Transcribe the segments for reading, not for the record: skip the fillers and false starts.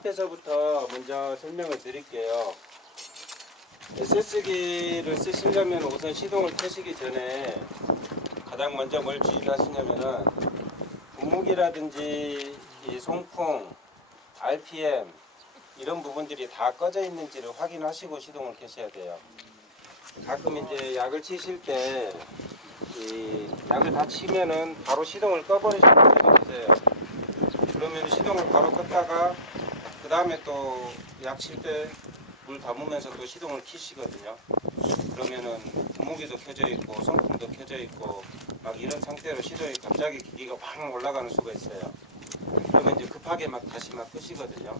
앞에서부터 먼저 설명을 드릴게요. SS기를 쓰시려면 우선 시동을 켜시기 전에 가장 먼저 뭘 주의하시냐면은 분무기라든지 이 송풍, RPM 이런 부분들이 다 꺼져 있는지를 확인하시고 시동을 켜셔야 돼요. 가끔 이제 약을 치실 때 이 약을 다 치면은 바로 시동을 꺼버리시는 분들이 계세요. 그러면 시동을 바로 껐다가 그 다음에 또 약 칠 때 물 담으면서 또 시동을 켜시거든요. 그러면은 분무기도 켜져 있고 송풍도 켜져 있고 막 이런 상태로 시동이 갑자기 기기가 확 올라가는 수가 있어요. 그러면 이제 급하게 막 다시 막 끄시거든요.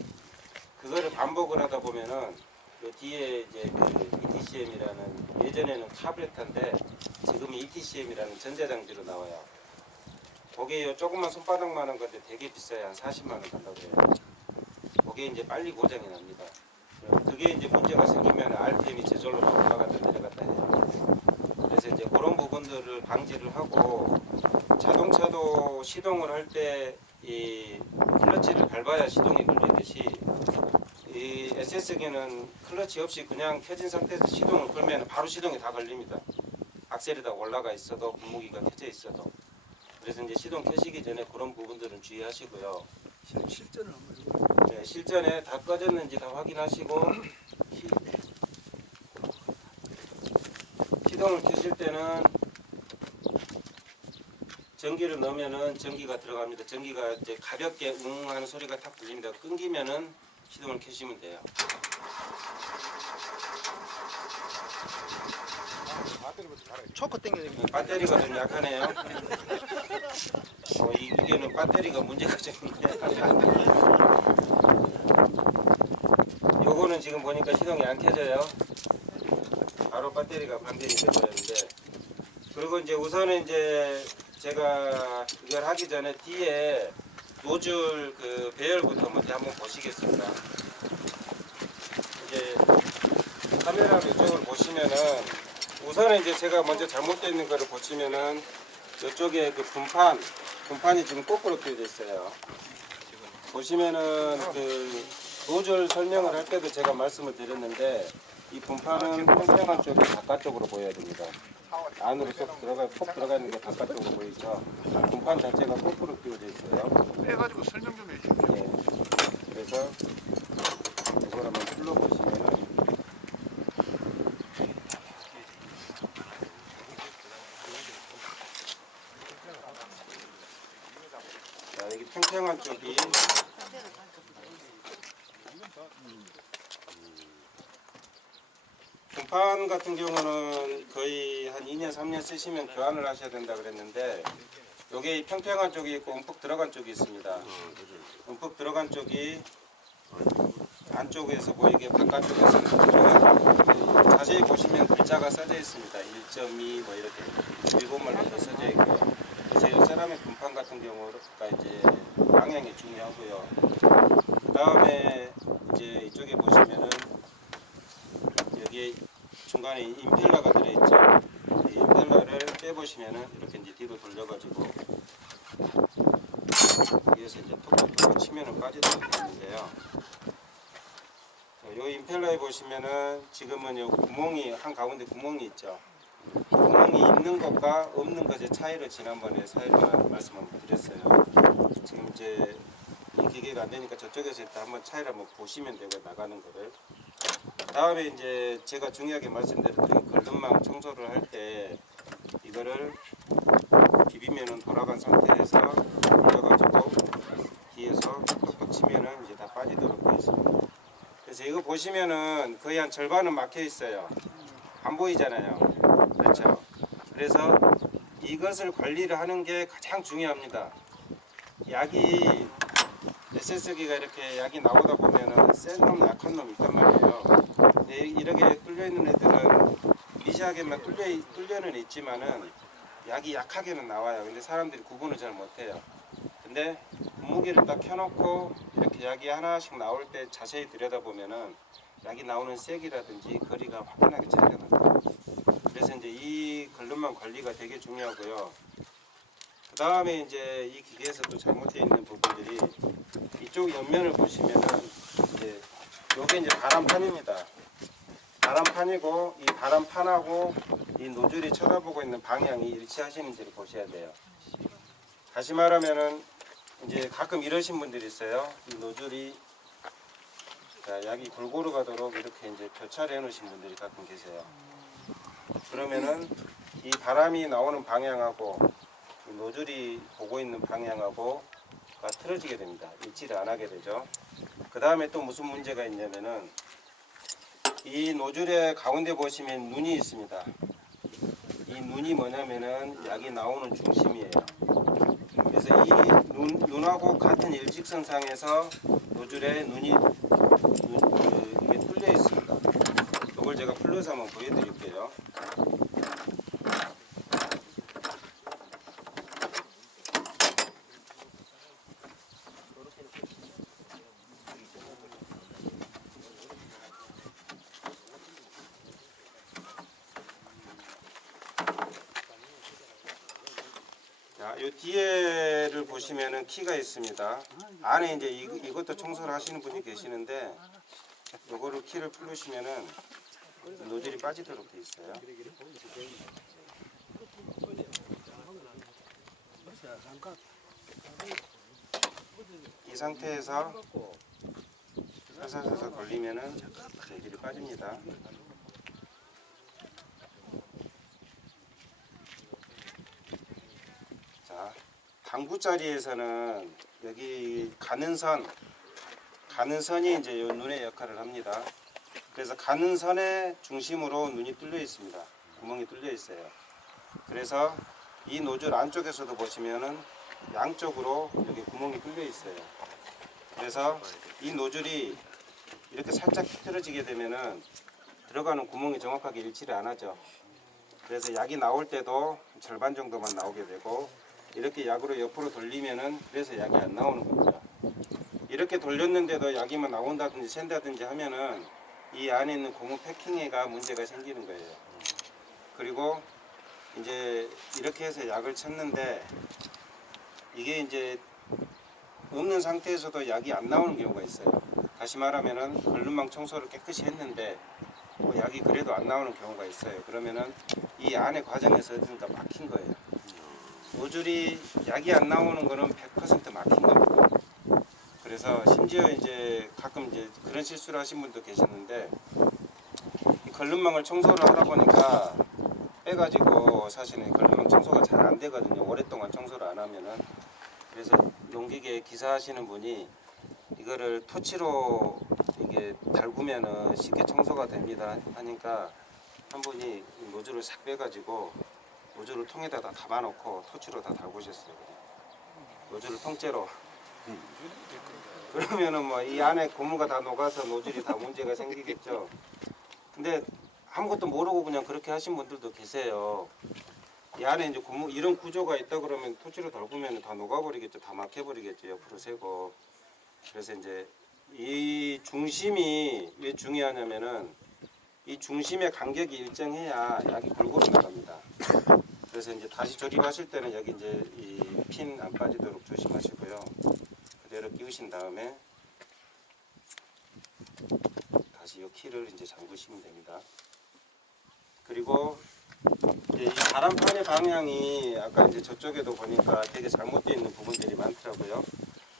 그거를 반복을 하다 보면은 그 뒤에 이제 그 ETCM이라는, 예전에는 카브레터인데 지금 ETCM이라는 전자장치로 나와요. 그게 요 조그만 손바닥만한 건데 되게 비싸요. 한 40만 원 간다고 해요. 그게 이제 빨리 고장이 납니다. 그게 이제 문제가 생기면 RPM이 저절로 올라갔다 내려갔다 해요. 그래서 이제 그런 부분들을 방지를 하고, 자동차도 시동을 할 때 이 클러치를 밟아야 시동이 걸리듯이 이 SS기는 클러치 없이 그냥 켜진 상태에서 시동을 걸면 바로 시동이 다 걸립니다. 악셀이 다 올라가 있어도 분무기가 켜져 있어도. 그래서 이제 시동 켜시기 전에 그런 부분들은 주의하시고요. 실전을 한번 해볼까요? 네, 실전에 다 꺼졌는지 다 확인하시고 시동을 켜실 때는 전기를 넣으면은 전기가 들어갑니다. 전기가 이제 가볍게 웅 하는 소리가 탁 들립니다. 끊기면은 시동을 켜시면 돼요. 초코 땡기는 배터리가 좀 약하네요. 이게는 배터리가 문제가 좀 있네요. 요거는 지금 보니까 시동이 안 켜져요. 바로 배터리가 방전이 되버렸는데, 그리고 이제 우선은 이제 제가 이걸 하기 전에 뒤에 노즐 그 배열부터 먼저 한번 보시겠습니다. 이제 카메라 이쪽을 보시면은 우선은 이제 제가 먼저 잘못되어 있는 거를 보시면은 이쪽에 그 분판이 지금 거꾸로 펴져 있어요. 보시면은 그 노즐 설명을 할 때도 제가 말씀을 드렸는데, 이 분판은 평평한 쪽이 바깥쪽으로 보여야 됩니다. 안으로 쏙 들어가는 게 바깥쪽으로 보이죠. 분판 자체가 거꾸로 띄워져 있어요. 빼가지고 설명 좀 해주십시오. 예. 그래서 이걸 한번 눌러보시면은 자, 여기 평평한 쪽이 분판 같은 경우는 거의 한 2년 3년 쓰시면 교환을 하셔야 된다 그랬는데, 요게 평평한 쪽이 있고 움푹 들어간 쪽이 있습니다. 움푹 들어간 쪽이 안쪽에서 보이게 바깥쪽에서 들어간, 자세히 보시면 글자가 써져 있습니다. 1.2 뭐 이렇게 일본말로 써져 있고요. 그래서 이 사람의 분판 같은 경우가 이제 방향이 중요하고요. 그 다음에 이제 이쪽에 보시면은 여기 중간에 임펠러가 들어있죠. 이 임펠러를 빼보시면은 이렇게 이제 뒤로 돌려가지고 위에서 이제 톡톡톡 치면은 빠지도록 되어 있는데요. 이 임펠러에 보시면은 지금은 요 구멍이 한 가운데 구멍이 있죠. 구멍이 있는 것과 없는 것의 차이를 지난번에 말씀 한번 드렸어요. 지금 이제 이 기계가 안 되니까 저쪽에서 일단 한번 차이를 한번 보시면 되고, 나가는 거를. 다음에 이제 제가 중요하게 말씀드렸던 걸름망 청소를 할 때 이거를 비비면은 돌아간 상태에서 올려가지고 뒤에서 톡톡 치면은 이제 다 빠지도록 되어 있습니다. 그래서 이거 보시면은 거의 한 절반은 막혀 있어요. 안 보이잖아요. 그렇죠? 그래서 이것을 관리를 하는 게 가장 중요합니다. 약이 SS기가 이렇게 약이 나오다 보면은 센 놈, 약한 놈 있단 말이에요. 근데 이렇게 뚫려 있는 애들은 미세하게만 뚫려는 있지만은 약이 약하게는 나와요. 근데 사람들이 구분을 잘 못해요. 근데 분무기를 딱 켜놓고 이렇게 약이 하나씩 나올 때 자세히 들여다보면은 약이 나오는 색이라든지 거리가 확연하게 차이가 납니다. 그래서 이제 이 걸름망 관리가 되게 중요하고요. 그 다음에 이제 이 기계에서도 잘못되어 있는 부분들이, 이쪽 옆면을 보시면은 이제 요게 이제 바람판입니다. 바람판이고 이 바람판하고 이 노즐이 쳐다보고 있는 방향이 일치하시는지를 보셔야 돼요. 다시 말하면은 이제 가끔 이러신 분들이 있어요. 이 노즐이 자, 약이 골고루 가도록 이렇게 이제 교차를 해놓으신 분들이 가끔 계세요. 그러면은 이 바람이 나오는 방향하고 이 노즐이 보고 있는 방향하고가 틀어지게 됩니다. 일치를 안 하게 되죠. 그 다음에 또 무슨 문제가 있냐면은 이 노즐의 가운데 보시면 눈이 있습니다. 이 눈이 뭐냐면은 약이 나오는 중심이에요. 그래서 이 눈하고 같은 일직선상에서 노즐에 눈이 이게 뚫려 있습니다. 이걸 제가 풀러서 한번 보여드릴게요. 자, 요 뒤에를 보시면은 키가 있습니다. 안에 이제 이것도 청소를 하시는 분이 계시는데, 요거를 키를 풀으시면은 노즐이 빠지도록 돼 있어요. 이 상태에서 살살살살 돌리면은 노즐이 빠집니다. 자, 당구 자리에서는 여기 가는 선이 이제 요 눈의 역할을 합니다. 그래서 가는 선의 중심으로 눈이 뚫려 있습니다. 구멍이 뚫려 있어요. 그래서 이 노즐 안쪽에서도 보시면은 양쪽으로 여기 구멍이 뚫려 있어요. 그래서 이 노즐이 이렇게 살짝 틀어지게 되면은 들어가는 구멍이 정확하게 일치를 안 하죠. 그래서 약이 나올 때도 절반 정도만 나오게 되고, 이렇게 약으로 옆으로 돌리면은 그래서 약이 안 나오는 겁니다. 이렇게 돌렸는데도 약이만 나온다든지 샌다든지 하면은 이 안에 있는 고무 패킹에가 문제가 생기는 거예요. 그리고 이제 이렇게 해서 약을 쳤는데 이게 이제 없는 상태에서도 약이 안 나오는 경우가 있어요. 다시 말하면은 걸름망 청소를 깨끗이 했는데 뭐 약이 그래도 안 나오는 경우가 있어요. 그러면은 이 안에 과정에서 어딘가 막힌 거예요. 노즐이 약이 안 나오는 거는 100% 막힌 겁니다. 그래서 심지어 이제 가끔 이제 그런 실수를 하신 분도 계시는데, 이 걸름망을 청소를 하다 보니까 빼가지고 사실은 걸름망 청소가 잘 안 되거든요. 오랫동안 청소를 안 하면은. 그래서 농기계 기사하시는 분이 이거를 토치로 이게 달구면은 쉽게 청소가 됩니다 하니까 한 분이 노즐을 싹 빼가지고 노즐을 통에다 다 담아놓고 토치로 다 달구셨어요. 노즐을 통째로. 그러면은 뭐 이 안에 고무가 다 녹아서 노즐이 다 문제가 생기겠죠. 근데 아무것도 모르고 그냥 그렇게 하신 분들도 계세요. 이 안에 이제 고무 이런 구조가 있다 그러면 토치로 달구면 다 녹아버리겠죠. 다 막혀버리겠죠. 옆으로 새고. 그래서 이제 이 중심이 왜 중요하냐면은 이 중심의 간격이 일정해야 약이 골고루 나갑니다. 그래서 이제 다시 조립하실 때는 여기 이제 이 핀 안 빠지도록 조심하시고요. 그대로 끼우신 다음에 다시 이 키를 이제 잠그시면 됩니다. 그리고 이제 이 바람판의 방향이 아까 이제 저쪽에도 보니까 되게 잘못되어 있는 부분들이 많더라고요.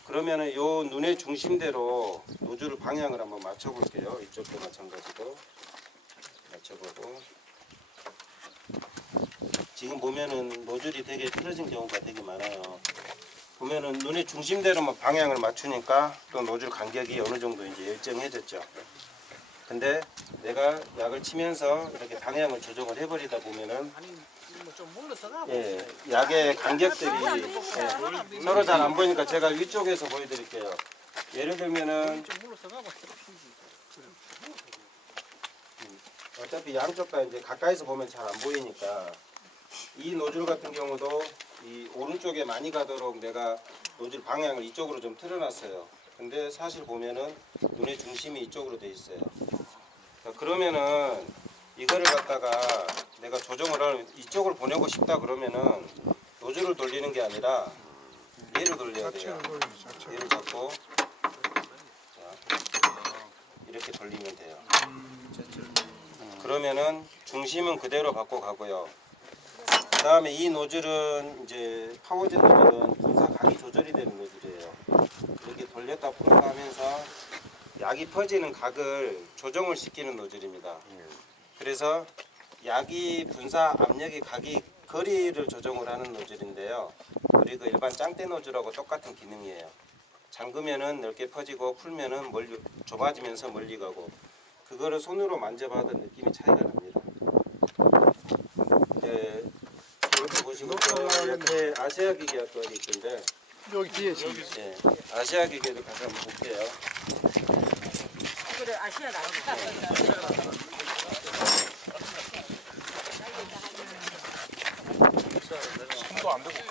그러면은 요 눈의 중심대로 노즐 방향을 한번 맞춰볼게요. 이쪽도 마찬가지로 맞춰보고, 지금 보면은 노즐이 되게 틀어진 경우가 되게 많아요. 보면은 눈의 중심대로만 방향을 맞추니까 또 노즐 간격이 어느 정도 이제 일정해졌죠. 근데 내가 약을 치면서 이렇게 방향을 조정을 해버리다 보면은 예, 약의 간격들이 서로 잘 안 보이니까 제가 위쪽에서 보여드릴게요. 예를 들면은 어차피 양쪽 다 이제 가까이서 보면 잘 안 보이니까 이 노즐 같은 경우도 이 오른쪽에 많이 가도록 내가 노즐 방향을 이쪽으로 좀 틀어놨어요. 근데 사실 보면은 눈의 중심이 이쪽으로 돼 있어요. 그러면은 이거를 갖다가 내가 조정을 하면 이쪽을 보내고 싶다 그러면은 노즐을 돌리는 게 아니라 얘를 돌려야 돼요. 얘를 잡고 자, 그러면은 중심은 그대로 받고 가고요. 그 다음에 이 노즐은 이제 파워젯 노즐은 분사 각이 조절이 되는 노즐이에요. 이렇게 돌렸다 풀었다 하면서 약이 퍼지는 각을 조정을 시키는 노즐입니다. 그래서 약이 분사 압력의 각이 거리를 조정을 하는 노즐인데요. 그리고 일반 짱대 노즐하고 똑같은 기능이에요. 잠그면은 넓게 퍼지고 풀면은 멀리 좁아지면서 멀리 가고, 그거를 손으로 만져봐도 느낌이 차이가 납니다. 이제 이렇게 보시고 저 옆에 아시아 기계가 또 어디 있던데, 여기 뒤에 지금. 예, 아시아 기계도 가서 한번 볼게요. 그래 아시아 나오니까 손도 안 되고.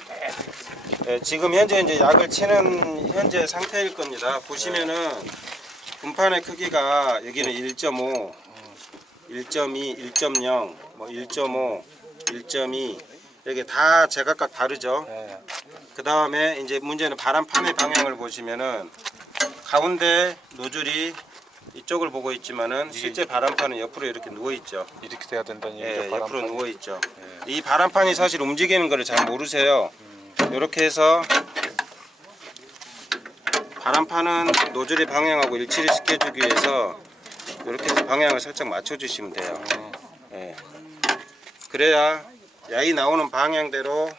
예, 지금 현재 이제 약을 치는 현재 상태일 겁니다. 보시면은 분판의 크기가 여기는 1.5, 1.2, 1.0, 뭐 1.5, 1.2 이렇게 다 제각각 다르죠. 그 다음에 이제 문제는 바람판의 방향을 보시면은 가운데 노즐이 이쪽을 보고 있지만은 실제 바람판은 옆으로 이렇게 누워 있죠. 이렇게 돼야 된다는 예, 얘기죠. 옆으로 누워 있죠. 이 바람판이 사실 움직이는 거를 잘 모르세요. 이렇게 해서 바람판은 노즐의 방향하고 일치를 시켜주기 위해서 이렇게 해서 방향을 살짝 맞춰주시면 돼요. 예. 그래야 약이 나오는 방향대로,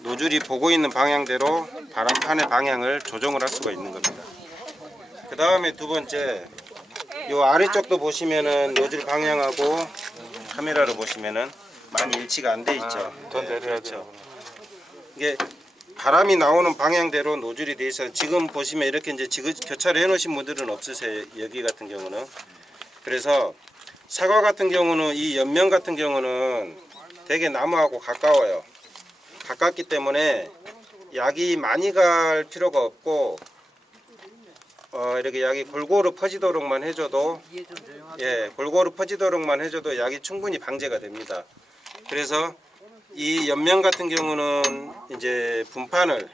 노즐이 보고 있는 방향대로 바람판의 방향을 조정을 할 수가 있는 겁니다. 그 다음에 두 번째, 이 아래쪽도 보시면은 노즐 방향하고 카메라로 보시면은 많이 일치가 안 돼 있죠. 더 내려야 그렇죠. 이게 바람이 나오는 방향대로 노즐이 돼 있어요. 지금 보시면 이렇게 이제 교차를 해놓으신 분들은 없으세요. 여기 같은 경우는. 그래서 사과 같은 경우는 이 옆면 같은 경우는 되게 나무하고 가까워요. 가깝기 때문에 약이 많이 갈 필요가 없고, 이렇게 약이 골고루 퍼지도록만 해줘도, 예, 골고루 퍼지도록만 해줘도 약이 충분히 방제가 됩니다. 그래서 이 옆면 같은 경우는 이제 분판을,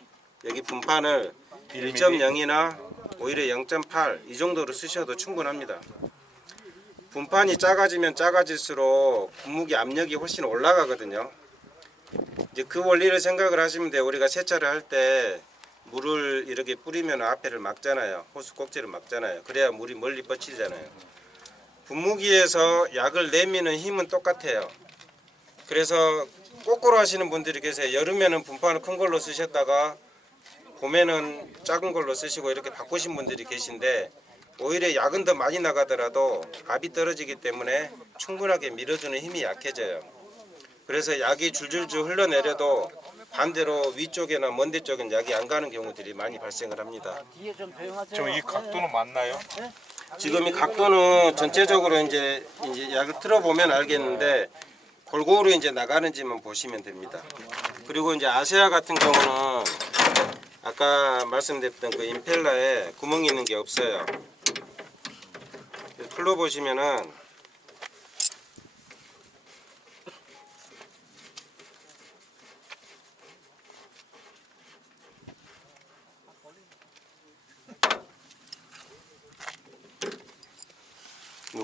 여기 분판을 1.0이나 오히려 0.8 이 정도로 쓰셔도 충분합니다. 분판이 작아지면 작아질수록 분무기 압력이 훨씬 올라가거든요. 이제 그 원리를 생각을 하시면 돼요. 우리가 세차를 할 때 물을 이렇게 뿌리면 앞에를 막잖아요. 호수 꼭지를 막잖아요. 그래야 물이 멀리 뻗치잖아요. 분무기에서 약을 내미는 힘은 똑같아요. 그래서 거꾸로 하시는 분들이 계세요. 여름에는 분판을 큰 걸로 쓰셨다가 봄에는 작은 걸로 쓰시고 이렇게 바꾸신 분들이 계신데, 오히려 약은 더 많이 나가더라도 압이 떨어지기 때문에 충분하게 밀어주는 힘이 약해져요. 그래서 약이 줄줄줄 흘러내려도 반대로 위쪽이나 먼데 쪽엔 약이 안 가는 경우들이 많이 발생을 합니다. 지금 이 각도는 맞나요? 지금 이 각도는 전체적으로 이제 약을 틀어보면 알겠는데 골고루 이제 나가는지만 보시면 됩니다. 그리고 이제 아세아 같은 경우는 아까 말씀드렸던 그 임펠러에 구멍이 있는 게 없어요. 풀로 보시면은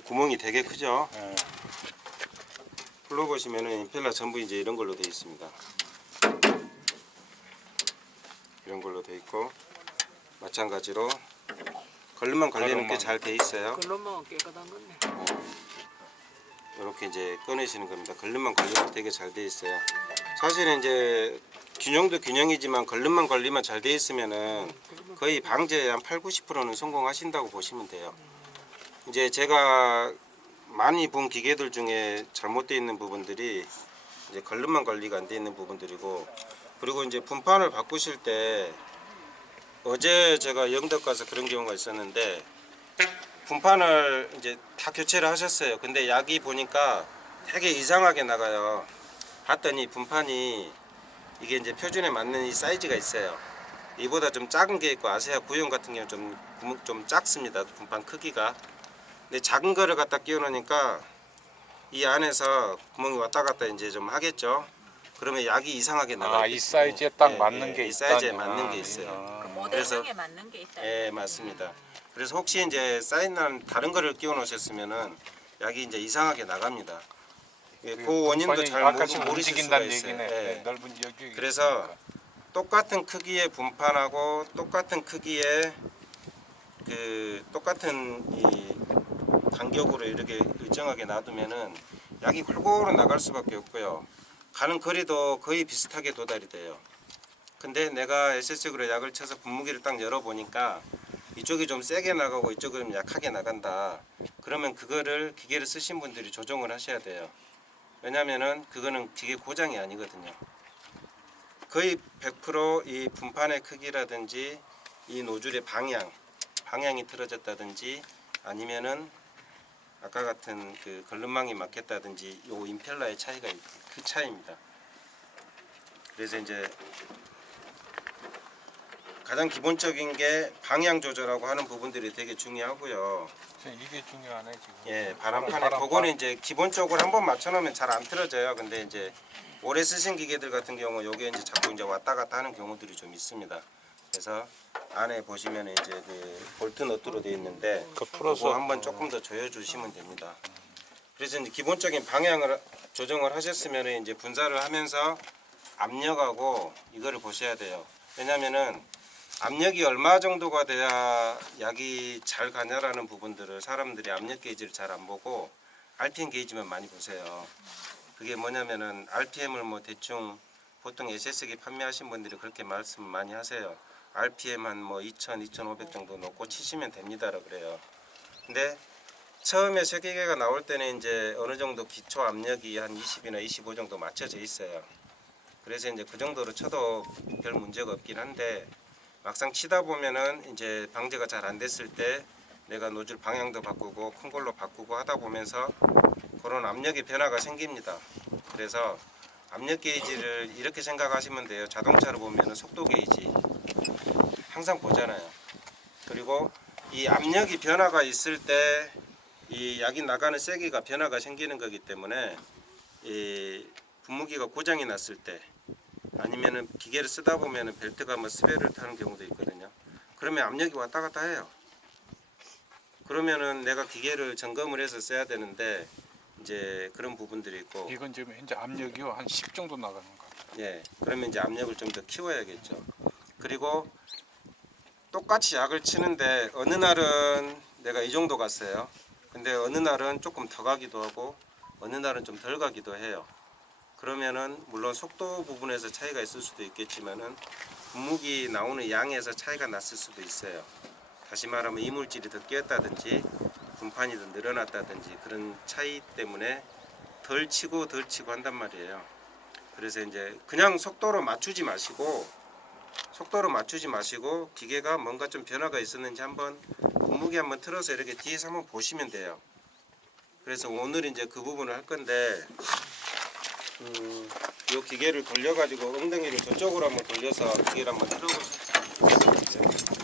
구멍이 되게 크죠. 풀로 보시면은 임펠러 전부 이제 이런 걸로 되어 있습니다. 이런 걸로 되어 있고, 마찬가지로 걸름만 걸리는 게 잘 되어 있어요. 그놈은 깨끗한 건데. 이렇게 이제 꺼내시는 겁니다. 걸름만 걸리면 되게 잘 되어 있어요. 사실은 이제 균형도 균형이지만 걸름만 걸리면 잘 되어 있으면은 거의 방제의 한 80~90%는 성공하신다고 보시면 돼요. 이제 제가 많이 본 기계들 중에 잘못되어 있는 부분들이 이제 걸름만 관리가 안 되어 있는 부분들이고, 그리고 이제 분판을 바꾸실 때, 어제 제가 영덕 가서 그런 경우가 있었는데 분판을 이제 다 교체를 하셨어요. 근데 약이 보니까 되게 이상하게 나가요. 봤더니 분판이 이게 이제 표준에 맞는 이 사이즈가 있어요. 이보다 좀 작은 게 있고, 아세아 구형 같은 경우는 좀 작습니다. 분판 크기가. 근데 작은 거를 갖다 끼워 놓으니까 이 안에서 구멍이 왔다 갔다 이제 좀 하겠죠. 그러면 약이 이상하게 나가요. 이 사이즈에 딱 맞는 게 이 사이즈에 있다니. 맞는 게 있어요. 모델명에 맞는 게 있다. 예, 맞습니다. 그래서 혹시 이제 사인난 다른 거를 끼워 놓으셨으면은 약이 이제 이상하게 나갑니다. 예, 그 원인도 잘 모르실 수가 움직인다는 있어요. 얘기네. 예. 넓은 여기. 그래서 똑같은 크기의 분판하고 똑같은 크기의 그 똑같은 이 간격으로 이렇게 일정하게 놔두면은 약이 골고루 나갈 수밖에 없고요. 가는 거리도 거의 비슷하게 도달이 돼요. 근데 내가 SSG로 약을 쳐서 분무기를 딱 열어보니까 이쪽이 좀 세게 나가고 이쪽이 좀 약하게 나간다. 그러면 그거를 기계를 쓰신 분들이 조정을 하셔야 돼요. 왜냐면은 그거는 기계 고장이 아니거든요. 거의 100% 이 분판의 크기라든지 이 노즐의 방향이 틀어졌다든지 아니면은 아까 같은 그 걸름망이 막혔다든지 요 임펠러의 차이가 그 차이입니다. 그래서 이제 가장 기본적인 게 방향 조절하고 하는 부분들이 되게 중요하고요. 이게 중요하네 지금. 예, 바람판에 그거는 이제 기본적으로 한번 맞춰놓으면 잘 안 틀어져요. 근데 이제 오래 쓰신 기계들 같은 경우 요게 이제 자꾸 이제 왔다 갔다 하는 경우들이 좀 있습니다. 그래서 안에 보시면 이제 그 볼트 너트로 되어 있는데 그 풀어서 그거 한번 조금 더 조여 주시면 됩니다. 그래서 이제 기본적인 방향을 조정을 하셨으면 이제 분사를 하면서 압력하고 이거를 보셔야 돼요. 왜냐면은 압력이 얼마 정도가 돼야 약이 잘 가냐라는 부분들을 사람들이 압력 게이지를 잘 안 보고 RPM 게이지만 많이 보세요. 그게 뭐냐면은 RPM을 뭐 대충 보통 SS기 판매하신 분들이 그렇게 말씀 많이 하세요. RPM 한 뭐 2000, 2500 정도 놓고 치시면 됩니다라 그래요. 근데 처음에 세계계가 나올 때는 이제 어느 정도 기초 압력이 한 20이나 25 정도 맞춰져 있어요. 그래서 이제 그 정도로 쳐도 별 문제가 없긴 한데 막상 치다 보면은 이제 방제가 잘 안 됐을 때 내가 노즐 방향도 바꾸고 큰 걸로 바꾸고 하다 보면서 그런 압력의 변화가 생깁니다. 그래서 압력 게이지를 이렇게 생각하시면 돼요. 자동차를 보면은 속도 게이지 항상 보잖아요. 그리고 이 압력이 변화가 있을 때 이 약이 나가는 세기가 변화가 생기는 거기 때문에 이 분무기가 고장이 났을 때 아니면은 기계를 쓰다 보면은 벨트가 뭐 스베를 타는 경우도 있거든요. 그러면 압력이 왔다 갔다 해요. 그러면은 내가 기계를 점검을 해서 써야 되는데 이제 그런 부분들이 있고. 이건 지금 현재 압력이요 한 10 정도 나가는 거. 예, 그러면 이제 압력을 좀 더 키워야겠죠. 그리고 똑같이 약을 치는데 어느 날은 내가 이 정도 갔어요. 근데 어느 날은 조금 더 가기도 하고 어느 날은 좀 덜 가기도 해요. 그러면은 물론 속도 부분에서 차이가 있을 수도 있겠지만은 분무기 나오는 양에서 차이가 났을 수도 있어요. 다시 말하면 이물질이 더 끼었다든지 분판이 더 늘어났다든지 그런 차이 때문에 덜 치고 한단 말이에요. 그래서 이제 그냥 속도로 맞추지 마시고 기계가 뭔가 좀 변화가 있었는지 한번 분무기 한번 틀어서 이렇게 뒤에서 한번 보시면 돼요. 그래서 오늘 이제 그 부분을 할 건데 이 기계를 돌려가지고 엉덩이를 저쪽으로 한번 돌려서 기계를 한번 틀어보세요.